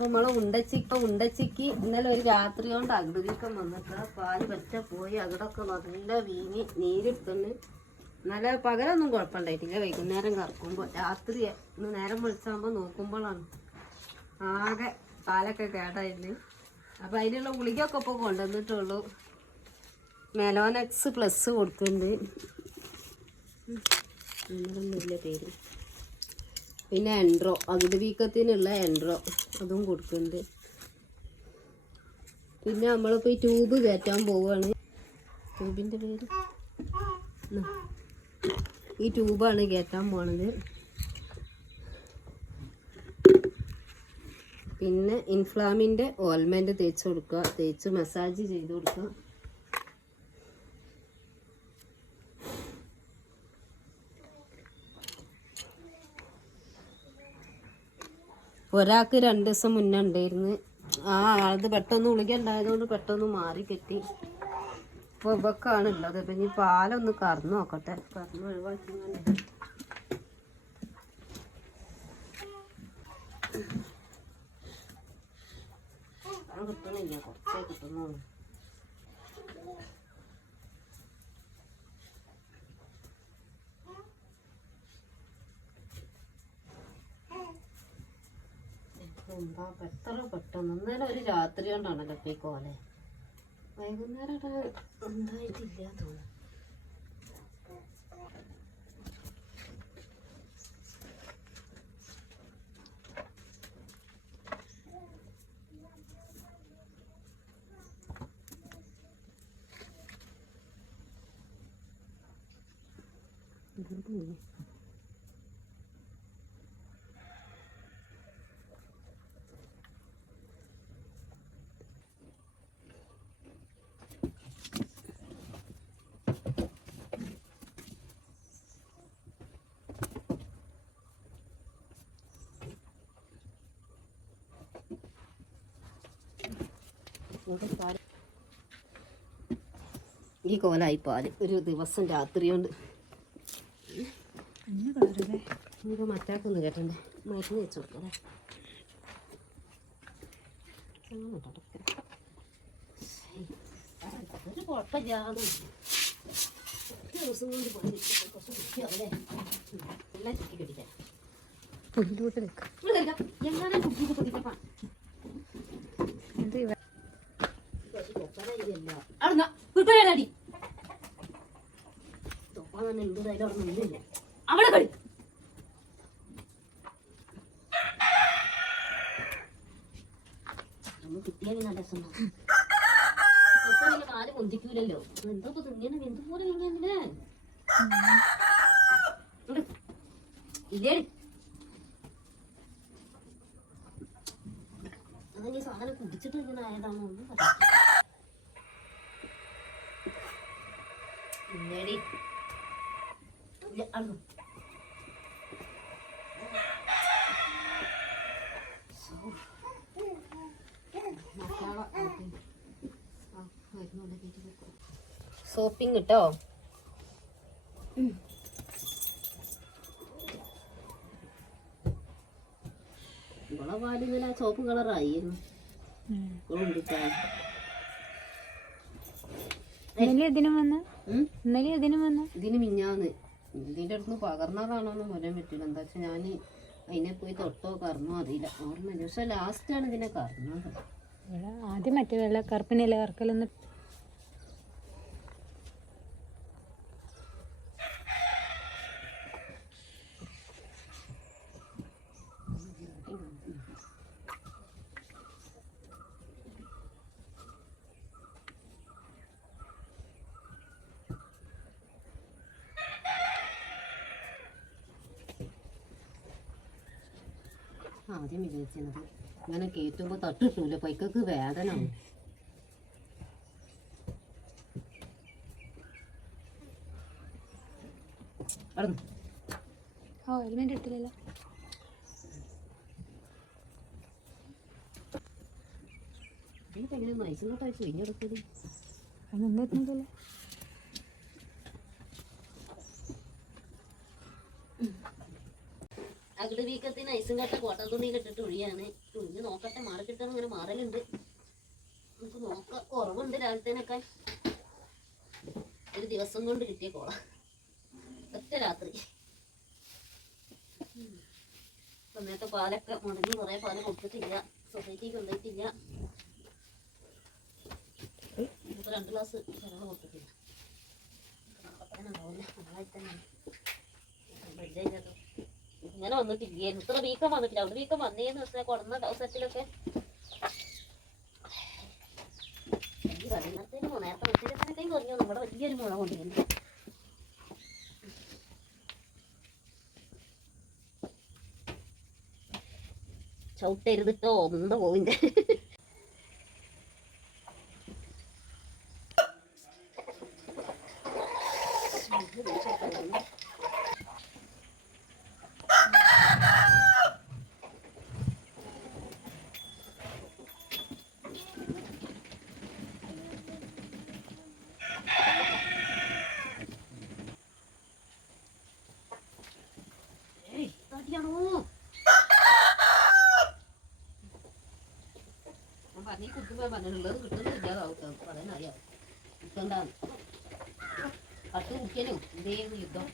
അപ്പം നമ്മൾ ഉണ്ടച്ചിക്ക് ഇന്നലെ ഒരു രാത്രി കൊണ്ട് അകടിക്കം വന്നിട്ട് പാല് പറ്റ പോയി അകടൊക്കെ നല്ല വീങ്ങി നീരെടുത്തുണ്ട്. ഇന്നലെ പകലൊന്നും കുഴപ്പമുണ്ടായിട്ടില്ല. വൈകുന്നേരം കറക്കുമ്പോൾ രാത്രി ഇന്ന് നേരം വിളിച്ചാകുമ്പോൾ നോക്കുമ്പോഴാണ് ആകെ പാലൊക്കെ കേടായിരുന്നു. അപ്പം അതിനുള്ള ഗുളികയൊക്കെ ഇപ്പോൾ കൊണ്ടുവന്നിട്ടുള്ളൂ. മെലോനെക്സ് പ്ലസ് കൊടുക്കുന്നുണ്ട്, അങ്ങനൊന്നുമില്ല പേര്. പിന്നെ എൻഡ്രോ അകിട് വീക്കത്തിനുള്ള എൻഡ്രോ അതും കൊടുക്കുന്നുണ്ട്. പിന്നെ നമ്മളിപ്പോൾ ഈ ട്യൂബ് കയറ്റാൻ പോവുകയാണ്. ട്യൂബിൻ്റെ പേര് ഈ ട്യൂബാണ് കയറ്റാൻ പോണത്. പിന്നെ ഇൻഫ്ലാമിൻ്റെ ഓയിൽമെൻറ്റ് തേച്ച് കൊടുക്കുക, തേച്ച് മസാജ് ചെയ്ത് കൊടുക്കുക. ഒരാൾക്ക് 2 ദിവസം മുന്നേ ഉണ്ടായിരുന്നു. അത് പെട്ടെന്ന് ഗുളിക ഉണ്ടായതുകൊണ്ട് പെട്ടെന്ന് മാറി കെട്ടി. ഇപ്പോൾ ഇവക്കാണ് ഉള്ളത്. അപ്പം ഇനി പാലൊന്ന് കറന്ന് നോക്കട്ടെ. കറന്ന് ഒഴിവാക്കി കിട്ടണില്ല, കുറച്ചേ കിട്ടുന്നുള്ളൂ. എന്താ എത്ര പെട്ടെന്ന് ഇന്നലെ ഒരു രാത്രി കൊണ്ടാണല്ലോ ഇപ്പം ഈ കോലെ. വൈകുന്നേരം എന്തായിട്ടില്ല തോന്നുന്നു. ഈ കോലായി പാല് ഒരു ദിവസം രാത്രി കൊണ്ട്. ഇനിയിപ്പോൾ മറ്റാക്കൊന്ന് കേട്ടണ്ടേ, മരുന്ന് വെച്ച് കൊടുക്കല്ലേ. ഒരു കുഴപ്പമില്ലാതെ ദിവസം കൊണ്ട് കുടിക്കാവല്ലേ. എല്ലാം ചുറ്റി കെട്ടിക്കാം. എങ്ങനെ കുട്ടിയിട്ട് കുടിക്കപ്പാ അവിടുന്ന് കിട്ടടി തൊപ്പാൻ തന്നെ ഉണ്ടതായാലും അവിടെ നിന്നില്ല. അവിടെ കളി നമ്മൾ കിട്ടിയാലും നല്ല രസം. കാല് പൊന്തിക്കൂലല്ലോ. എന്തൊക്കെ തിന്നണം എന്തുപോലെ ഇല്ലേ അതെങ്കിൽ സാധനം കുടിച്ചിട്ട് ഇങ്ങനെ ആയതാണോ ഒന്നും പറയാം. ഇല്ലടി ഇല്ല അടങ്ങും. സോപ്പിങ് കിട്ടോ. ഇവിടെ പാല് ഇങ്ങനെ ചോപ്പ് കളറായിരുന്നു. ഇതിന് മിഞ്ഞാന്ന് ഇതിൻ്റെ അടുത്ത് പകർന്നതാണോന്ന് പറയാൻ പറ്റില്ല. എന്താ വെച്ചാൽ ഞാൻ അതിനെ പോയി തൊട്ടോ കറന്നോ അറിയില്ല, ഓർമ്മയില്ല. പക്ഷെ ലാസ്റ്റാണ് ഇതിനെ കറന്നത്. ആദ്യം മറ്റേ വെള്ള കറുപ്പിനില്ല കറക്കലൊന്ന് ആദ്യം വിചാരിച്ചത് ഇങ്ങനെ കയറ്റുമ്പോൾ തട്ടിട്ടൂല, പൈക്കൊക്കെ വേദന. ഹെൽമെറ്റ് ഇട്ടില്ലല്ലോ. ഇതിപ്പോൾ എങ്ങനെ നൈസിങ്ങോട്ടായി ചൊരിഞ്ഞെടുക്കല്. അതൊന്നും അകിട് വീക്കത്തിന് ഐസും കട്ട കോട്ടൻ തുണിയിൽ ഇട്ടിട്ട് ഒഴിയാണ്. ഒഴിഞ്ഞ് നോക്കട്ടെ, മാറി കിട്ടണം. ഇങ്ങനെ മാറലുണ്ട്. നമുക്ക് നോക്കാം. കുറവുണ്ട് രാവിലത്തേനൊക്കെ. ഒരു ദിവസം കൊണ്ട് കിട്ടിയ കോള, ഒറ്റ രാത്രി. സമയത്തെ പാലൊക്കെ മുടങ്ങി, കുറേ പാല് കൊടുത്തിട്ടില്ല, സൊസൈറ്റിക്ക് കൊണ്ടുപോയിട്ടില്ല. ഇപ്പൊ 2 ഗ്ലാസ് വെള്ളം കൊടുത്തിട്ടില്ല. ഇങ്ങനെ വന്നിട്ടില്ലായിരുന്നു. ഇത്ര വീക്കം വന്നിട്ടില്ല. അവിടെ വീക്കം വന്നേന്ന് വെച്ചാൽ കൊടന്ന ദിവസത്തിലൊക്കെ നേരത്തെ ഉച്ചക്കത്തേക്കും കുറഞ്ഞു. നമ്മുടെ വലിയൊരു മുള കൊണ്ടുവരുന്നു. ചവിട്ടരുതിട്ടോ, മുണ്ട പോവിന്റെ. നീ കുട്ടിപ്പോ പറഞ്ഞിട്ടുള്ളത് കിട്ടുന്നില്ലാതാവും. പറയാനറിയാം കിട്ടണ്ടാന്ന്. 10 കുട്ടിയല്ലോ ഇതേന്ന് യുദ്ധം.